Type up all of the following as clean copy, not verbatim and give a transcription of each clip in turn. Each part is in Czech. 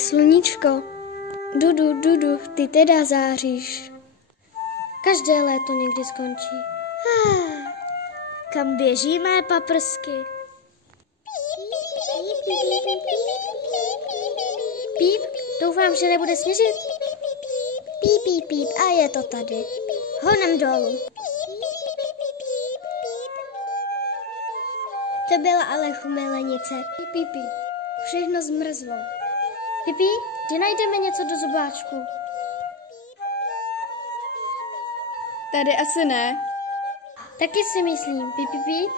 sluníčko. Dudu, ty teda záříš. Každé léto někdy skončí. Kam běžíme, paprsky? Píp, doufám, že nebude sněžit. Píp, a je to tady. Honem dolů. To byla ale chumelenice. Píp, všechno zmrzlo. Pipi, kde najdeme něco do zobáčku? Tady asi ne. Taky si myslím. Pip.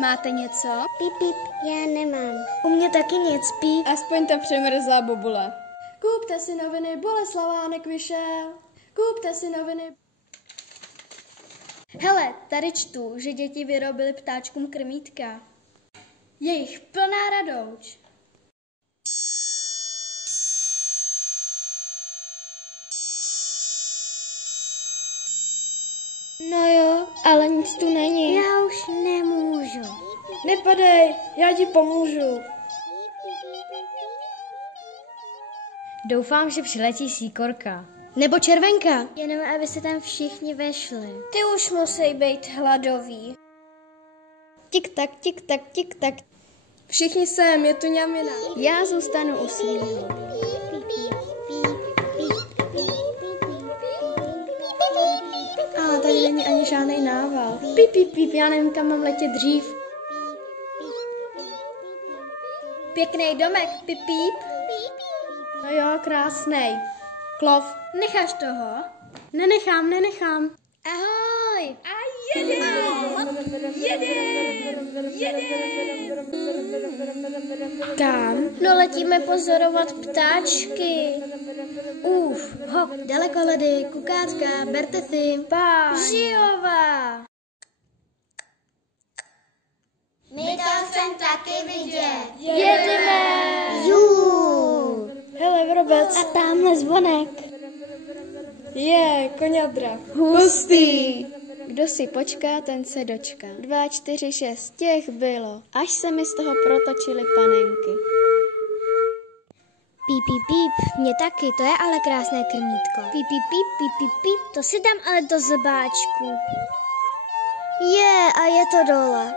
Máte něco? Pip, já nemám. U mě taky nic, Pip. Aspoň ta přemrzlá bobule. Kupte si noviny, Boleslavánek vyšel. Kupte si noviny. Hele, tady čtu, že děti vyrobili ptáčkům krmítka. Je jich plná radouč. No jo, ale nic tu není. Já už nemůžu. Nepadej, já ti pomůžu. Doufám, že přiletí síkorka. Nebo červenka. Jenom aby se tam všichni vešli. Ty už musí být hladoví. Tik-tak. Všichni sem, je tu ňamina. Já zůstanu u svého. Ale tady není ani žádný nával. Píp, já nevím, kam mám letět dřív. Pěkný domek, Pip. No jo, krásnej. Klov, necháš toho? Nenechám. Ahoj. A jedem. Kam? No letíme pozorovat ptáčky. Dalekoledy, kukácka, berte si. Žijová. My to chcem taky vidět. Jedeme. Hele, vrobec. A tamhle zvonek. Koňadra. Hustý. Kdo si počká, ten se dočká. 2, 4, 6, těch bylo. Až se mi z toho protočily panenky. Píp, mě taky, to je ale krásné krmítko. Píp, to si dám ale do zobáčku. A je to dole.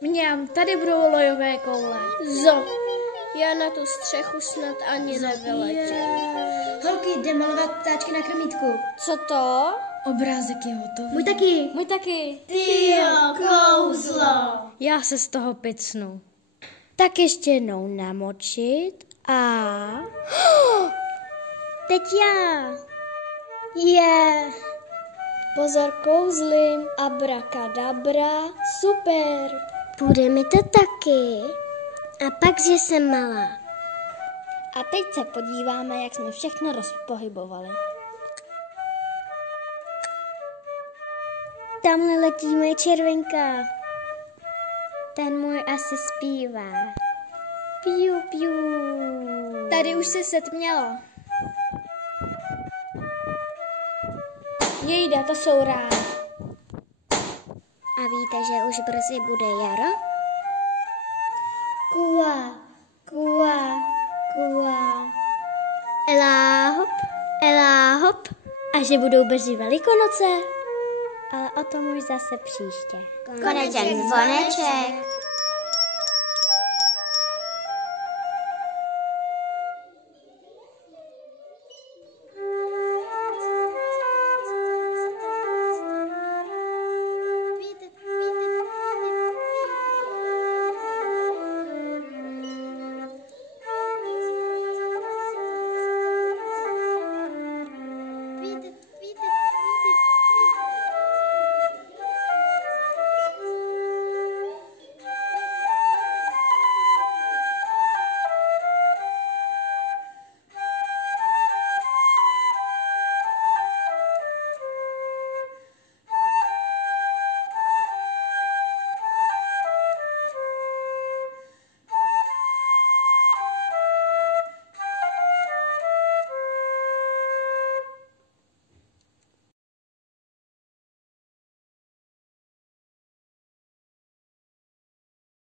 Mňam, tady budou lojové koule. Já na tu střechu snad ani nevyletěl. Holky, jde malovat ptáčky na krmítku. Co to? Obrázek je hotový. Můj taky. Tyjo, kouzlo. Já se z toho picnu. Tak ještě jednou namočit a... Teď já. Pozor, kouzlím, abrakadabra, super. Bude mi to taky. A pak, že jsem malá. A teď se podíváme, jak jsme všechno rozpohybovali. Tamhle letí moje červenka. Ten můj asi zpívá. Piu. Tady už se setmělo. Jejda, to jsou rány. A víte, že už brzy bude jaro? Kua. Elá hop. A že budou brzy Velikonoce. Ale o tom už zase příště. Koneček zvoneček.